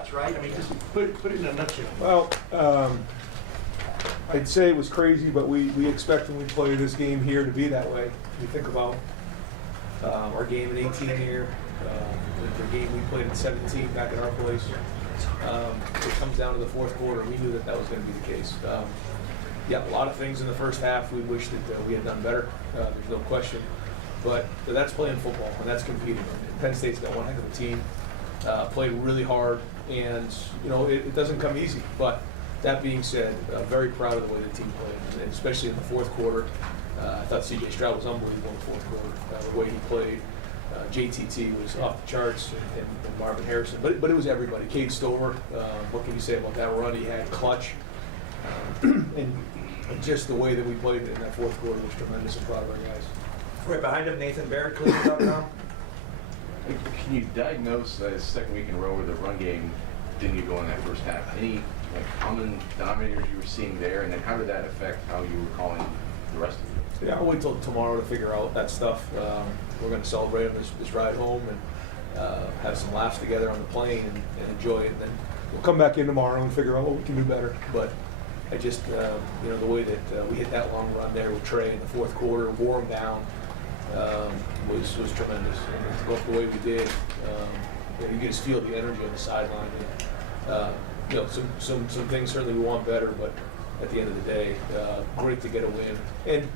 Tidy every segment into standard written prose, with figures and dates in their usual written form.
nuts, right? I mean, just put it in a nutshell. Well, I'd say it was crazy, but we expect when we play this game here to be that way. We think about our game in 18 here, the game we played in 17 back at our place. It comes down to the fourth quarter. We knew that was going to be the case. Yeah, a lot of things in the first half we wish that we had done better. There's no question. But that's playing football, and that's competing. And Penn State's got one heck of a team. Played really hard, and it doesn't come easy. But that being said, very proud of the way the team played, and especially in the fourth quarter. I thought C.J. Stroud was unbelievable in the fourth quarter. The way he played, JTT was off the charts, and Marvin Harrison. But it was everybody. Cade Stover, what can you say about that run? He had clutch, and just the way that we played in that fourth quarter was tremendous. I'm proud of our guys. Right behind him, Nathan Barrett, Cleveland.com. Can you diagnose the second week in a row where the run game didn't get going in that first half? Any common denominators you were seeing there, and then how did that affect how you were calling the rest of it? Yeah, I'll wait till tomorrow to figure out that stuff. We're going to celebrate on this ride home and have some laughs together on the plane and enjoy it. And then we'll come back in tomorrow and figure out what we can do better. But I just, the way that we hit that long run there with Trey in the fourth quarter, wore him down, was tremendous. And to go up the way we did, you can just feel the energy on the sideline. Some things certainly we want better, but at the end of the day, great to get a win. And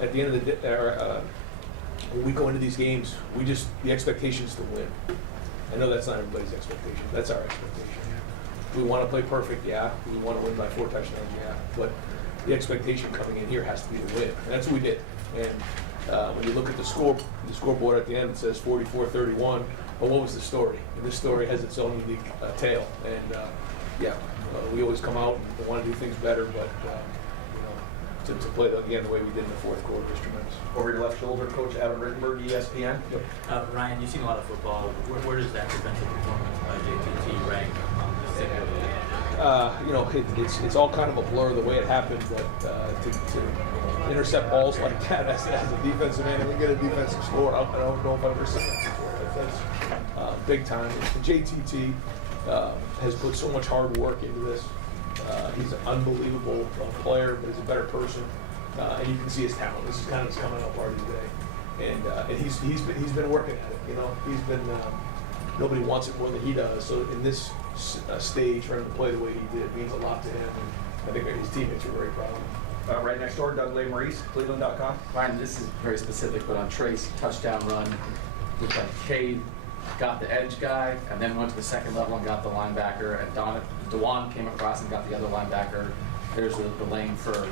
at the end of the day, when we go into these games, the expectation is to win. I know that's not everybody's expectation. That's our expectation. We want to play perfect, yeah. We want to win by 4 touchdowns, yeah. But the expectation coming in here has to be to win. And that's what we did. And when you look at the scoreboard at the end, it says 44-31. But what was the story? And this story has its own unique tale. And we always come out and want to do things better, but to play again the way we did in the fourth quarter was tremendous. Over your left shoulder, Coach Adam Rittenberg, ESPN. Yep. Ryan, you've seen a lot of football. Where does that defensive performance by JTT rank on the stick? It's all kind of a blur the way it happened, but to intercept balls like that as a defensive end and we get a defensive score, I don't know if I've ever seen that before. That's big time. And JTT has put so much hard work into this. He's an unbelievable player, but he's a better person, and you can see his talent. This is kind of his coming out party today, and he's been working at it. He's been nobody wants it more than he does. So in this stage, for him to play the way he did means a lot to him, and I think his teammates are very proud of him. Right next door, Doug Maurice, Cleveland.com. Ryan, this is very specific, but on Trey's touchdown run, looked like Cade got the edge guy and then went to the second level and got the linebacker, and Dewan came across and got the other linebacker. There's the lane for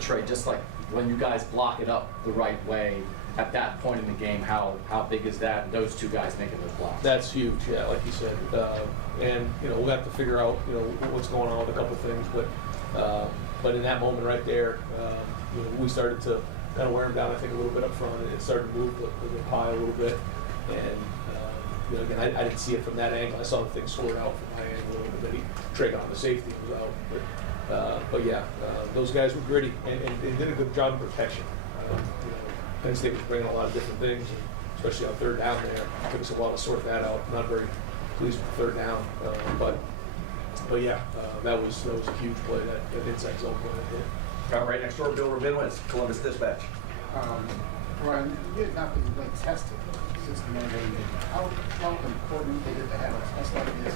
Trey. Just like when you guys block it up the right way at that point in the game, how big is that? And those two guys making those blocks. That's huge, yeah, like you said. And we'll have to figure out what's going on with a couple things, but in that moment right there, we started to kind of wear him down. I think a little bit up front, and it started to move the pie a little bit. And again, I didn't see it from that angle. I saw the thing scored out from my angle a little bit. Then he triggered on the safety and was out. But those guys were gritty and did a good job of protection. Penn State was bringing a lot of different things, especially on third down there. It took us a while to sort that out. Not very pleased with third down, but that was a huge play, that inside zone play. Right next door, Bill Rabinowitz, Columbus Dispatch. Ryan, you had not been tested since the Monday game. How important is it to have a test like this?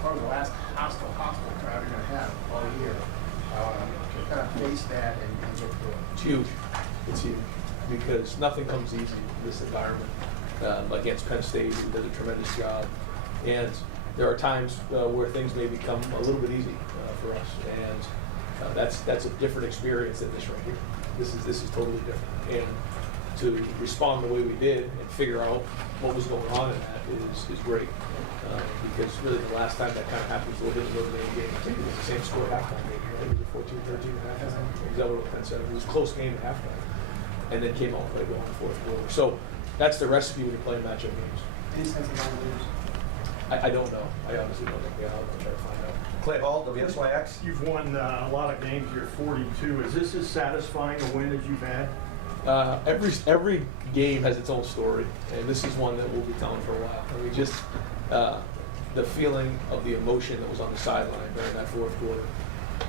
Probably the last hostile crowd you're going to have all year. To kind of face that and go through it. It's huge. It's huge because nothing comes easy in this environment. Against Penn State, who does a tremendous job, and there are times where things may become a little bit easy for us, and that's a different experience than this right here. This is totally different, and to respond the way we did and figure out what was going on in that is great. Because really the last time that kind of happened was a little bit in the Notre Dame game. I think it was the same score at halftime. I think it was 14-13 at halftime. Is that what Penn said? It was a close game at halftime. And then came out and played well in the fourth quarter. So that's the recipe when you play matchup games. Any sense of lose? I don't know. I honestly don't know. Yeah, I'll try to find out. Clay Hall, WSYX. You've won a lot of games. You're 42. Is this as satisfying a win as you've had? Every game has its own story, and this is one that we'll be telling for a while. And we just the feeling of the emotion that was on the sideline during that fourth quarter.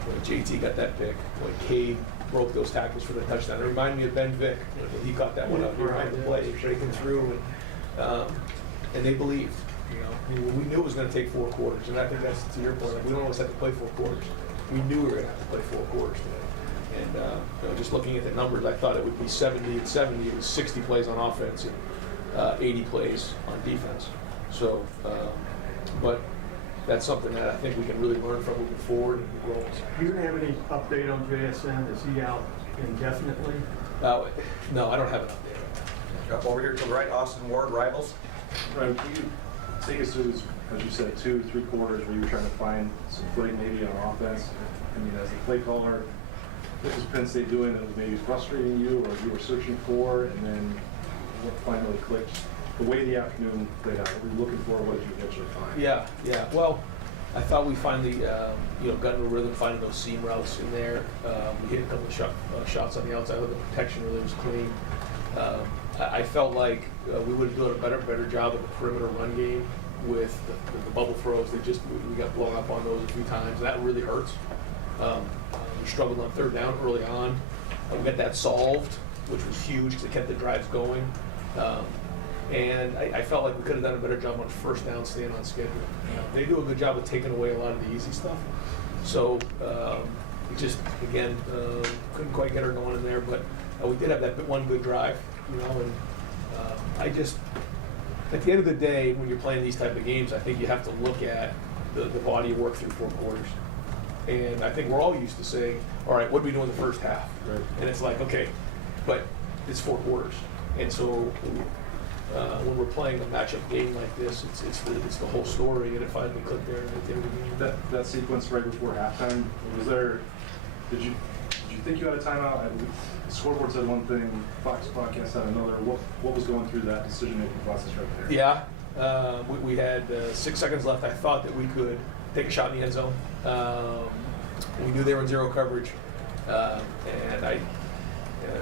When JT got that pick, when Cade broke those tackles for the touchdown. It reminded me of Ben Vick when he caught that one up behind the play, breaking through, and they believed. You know, I mean, we knew it was going to take 4 quarters, and I think that's to your point. Like, we don't always have to play 4 quarters. We knew we were going to have to play 4 quarters today. And you know, just looking at the numbers, I thought it would be 70 and 70. It was 60 plays on offense and 80 plays on defense. So, but that's something that I think we can really learn from moving forward and grow. Do you have any update on JSN? Is he out indefinitely? No, I don't have an update. Up over here to the right, Austin Ward, Rivals. Right, can you take us through, as you said, 2-3 quarters where you were trying to find some footing maybe on offense? I mean, as a play caller, what was Penn State doing that was maybe frustrating you or you were searching for, and then what finally clicked? The way the afternoon played out, what were you looking for? What did you eventually find? Yeah. Well, I thought we finally, got into a rhythm, finding those seam routes in there. We hit a couple of shots on the outside. The protection really was clean. I felt like we would have done a better job of the perimeter run game with the bubble throws. We got blown up on those a few times. That really hurts. We struggled on 3rd down early on. We got that solved, which was huge because it kept the drives going. And I felt like we could have done a better job on 1st down, staying on schedule. They do a good job of taking away a lot of the easy stuff. So it just, again, couldn't quite get her going in there. But we did have that one good drive, and I just, at the end of the day, when you're playing these type of games, I think you have to look at the body of work through 4 quarters. And I think we're all used to saying, all right, what do we do in the first half? Right. And it's like, okay, but it's 4 quarters. And so when we're playing a matchup game like this, it's the whole story, and it finally clicked there at the end of the game. That sequence right before halftime, did you think you had a timeout? The scoreboard said one thing, Fox Broadcast said another. What was going through that decision-making process right there? Yeah, we had 6 seconds left. I thought that we could take a shot in the end zone. We knew they were in 0 coverage, and I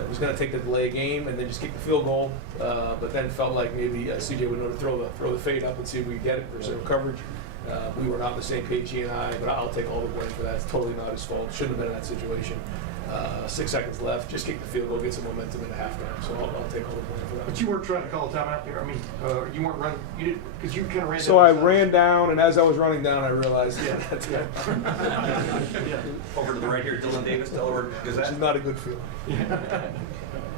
was going to take the delay game and then just kick the field goal, but then felt like maybe CJ would know to throw the fade up and see if we could get it for 0 coverage. We were not on the same page, he and I, but I'll take all the blame for that. It's totally not his fault. Shouldn't have been in that situation. 6 seconds left, just kick the field goal, get some momentum in the halftime. So I'll take all the blame for that. But you weren't trying to call a timeout there. I mean, you weren't running. You didn't, because you kind of ran. So I ran down, and as I was running down, I realized, yeah, that's it. Over to the right here, Dylan Davis, Delaware Which Gazette. is not a good feeling.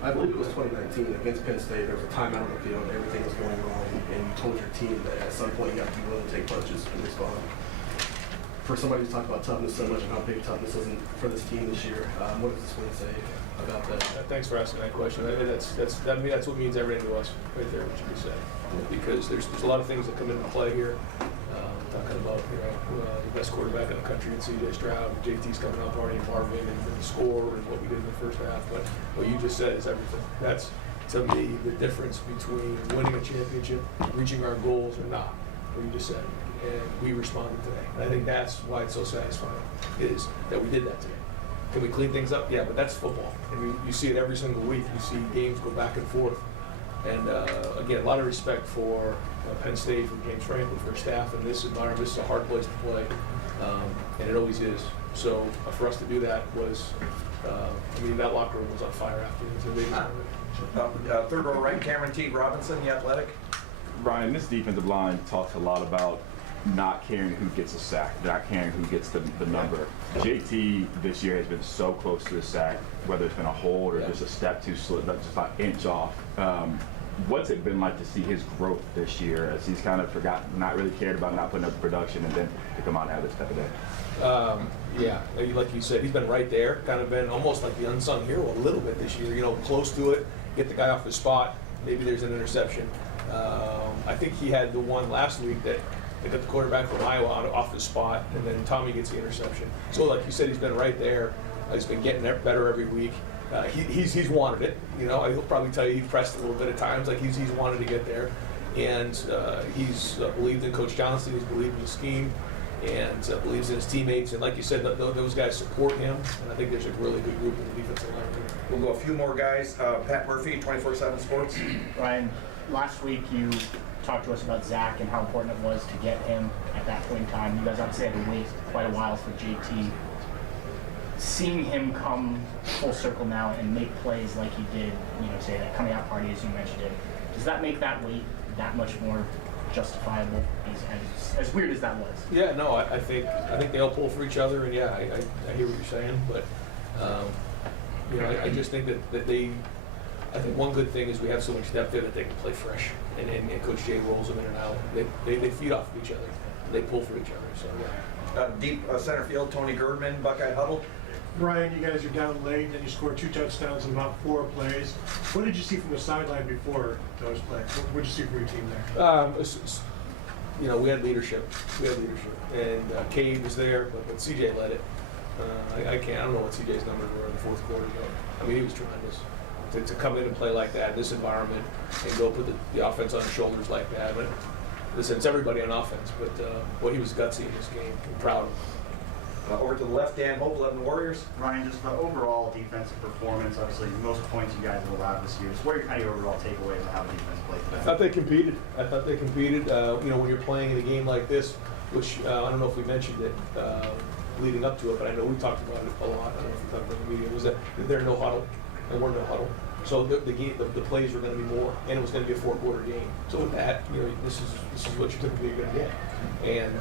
I believe it was 2019 against Penn State. There was a timeout on the field. Everything was going wrong, and you told your team that at some point you have to be willing to take punches and respond. For somebody who's talked about toughness so much and how big toughness isn't for this team this year, what does this win say about that? Thanks for asking that question. That's what means everything to us, right there, what you just said. Because there's a lot of things that come into play here. Talking about the best quarterback in the country in C.J. Stroud, JT's coming up, already Marvin, and the score and what we did in the first half. But what you just said is everything. That's, to me, the difference between winning a championship, reaching our goals, or not. What you just said. And we responded today. And I think that's why it's so satisfying, is that we did that today. Can we clean things up? Yeah, but that's football. And you see it every single week. You see games go back and forth. And again, a lot of respect for Penn State, for James Franklin, for their staff in this environment. This is a hard place to play, and it always is. So for us to do that was, that locker room was on fire after. It was amazing. 3rd row right, Cameron T. Robinson, The Athletic. Brian, this defensive line talks a lot about not caring who gets a sack, not caring who gets the number. JT this year has been so close to the sack, whether it's been a hold or just a step too slow, just about an inch off. What's it been like to see his growth this year as he's kind of not really cared about not putting up production, and then to come out and have this type of day? Like you said, he's been right there, kind of been almost like the unsung hero a little bit this year, close to it, get the guy off his spot, maybe there's an interception. I think he had the one last week that they got the quarterback from Iowa off the spot, and then Tommy gets the interception. So like you said, he's been right there. He's been getting better every week. He's wanted it. He'll probably tell you he pressed a little bit at times. Like he's wanted to get there, and he's believed in Coach Johnson. He's believed in his scheme, and believes in his teammates. And like you said, those guys support him. And I think there's a really good group in the defensive line here. We'll go a few more guys. Pat Murphy, 24/7 Sports. Ryan, last week you talk to us about Zach and how important it was to get him at that point in time. You guys obviously had to wait quite a while for JT. Seeing him come full circle now and make plays like he did, say that coming out party as you mentioned it, does that make that wait that much more justifiable, as weird as that was? Yeah, no, I think they all pull for each other, and yeah, I hear what you're saying, but I just think that they. I think one good thing is we have so much depth there that they can play fresh, and Coach Jay rolls them in and out. They feed off of each other. They pull for each other. So yeah. Deep center field, Tony Girdman, Buckeye huddle. Brian, you guys are down late, and you scored 2 touchdowns in about 4 plays. What did you see from the sideline before those plays? What did you see from your team there? We had leadership. And Cade was there, but CJ led it. I don't know what CJ's numbers were in the fourth quarter, but I mean he was tremendous. To come in and play like that in this environment and go put the offense on his shoulders like that. But listen, it's everybody on offense, but he was gutsy in this game. I'm proud of him. Over to the left, Dan Hope, 11 Warriors. Ryan, just the overall defensive performance, obviously most points you guys have allowed this year. So what are your kind of overall takeaways on how the defense played today? I thought they competed. When you're playing in a game like this, which I don't know if we mentioned it leading up to it, but I know we talked about it a lot. I don't know if we talked about the media. Was that there's no huddle, and we're no huddle. So the plays were going to be more, and it was going to be a 4-quarter game. So with that, this is what you typically are going to get. And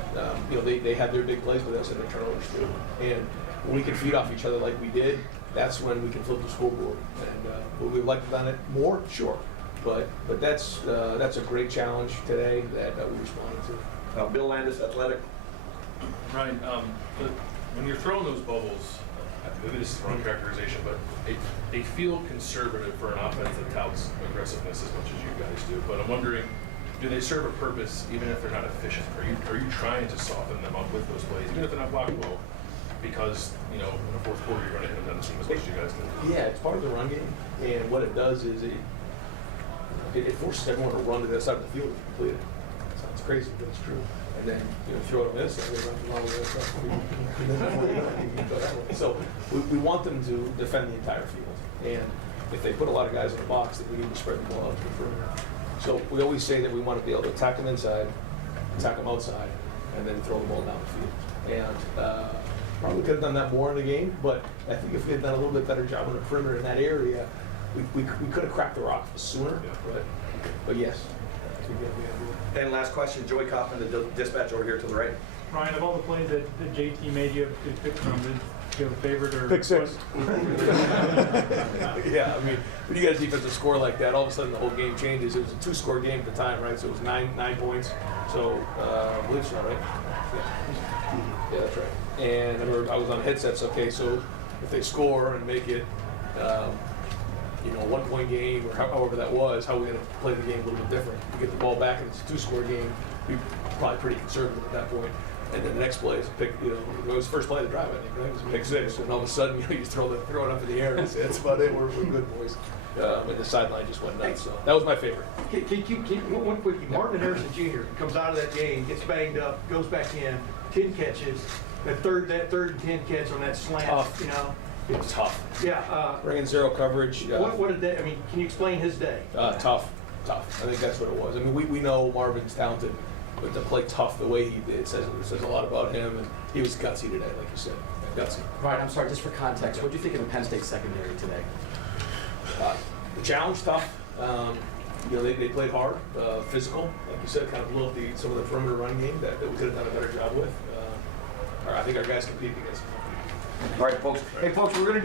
they had their big plays with us and their turnovers too. And when we can feed off each other like we did, that's when we can flip the scoreboard. And would we have liked to have done it more? Sure. But that's a great challenge today that we responded to. Bill Landis, Athletic. Ryan, when you're throwing those bubbles, maybe this is the wrong characterization, but they feel conservative for an offense that touts aggressiveness as much as you guys do. But I'm wondering, do they serve a purpose even if they're not efficient? Are you trying to soften them up with those plays, even if they're not blocked well? Because in the fourth quarter you're going to hit them down the seam as much as you guys do. Yeah, it's part of the run game, and what it does is it forces everyone to run to the other side of the field to complete it. It sounds crazy, but it's true. And then throw it on this, and they run along with it. So we want them to defend the entire field, and if they put a lot of guys in the box, then we need to spread the ball out to the perimeter. So we always say that we want to be able to attack them inside, attack them outside, and then throw the ball down the field. And probably could have done that more in the game, but I think if we had done a little bit better job on the perimeter in that area, we could have cracked the rock sooner. Yeah. But yes. And last question, Joey Kaufman, the dispatch over here to the right. Ryan, of all the plays that JT made, you pick from, did you have a favorite or? Pick 6. Yeah, I mean, when you get a defensive score like that, all of a sudden the whole game changes. It was a 2-score game at the time, right? So it was 9 points. So I believe so, right? Yeah, that's right. And I remember I was on headsets. Okay, so if they score and make it, a 1-point game or however that was, how are we going to play the game a little bit different? We get the ball back and it's a 2-score game. We're probably pretty conservative at that point. And then the next play is pick. It was the first play of the drive, I think. Right? It was pick 6, and all of a sudden you just throw it up in the air and say, that's about it. We're good, boys. And the sideline just went nuts. So that was my favorite. One quickie. Martin Harrison Jr. comes out of that game, gets banged up, goes back in, 10 catches. That third and 10 catch on that slant. Tough. It was tough. Yeah. Bringing zero coverage. What did that? I mean, can you explain his day? Tough. I think that's what it was. I mean, we know Marvin's talented, but to play tough the way he did says a lot about him. And he was gutsy today, like you said. Gutsy. Right. I'm sorry. Just for context, what do you think of the Penn State secondary today? The challenge tough. They played hard, physical, like you said, kind of blew up some of the perimeter run game that we could have done a better job with. I think our guys competed against them. All right, folks. Hey, folks, we're going to do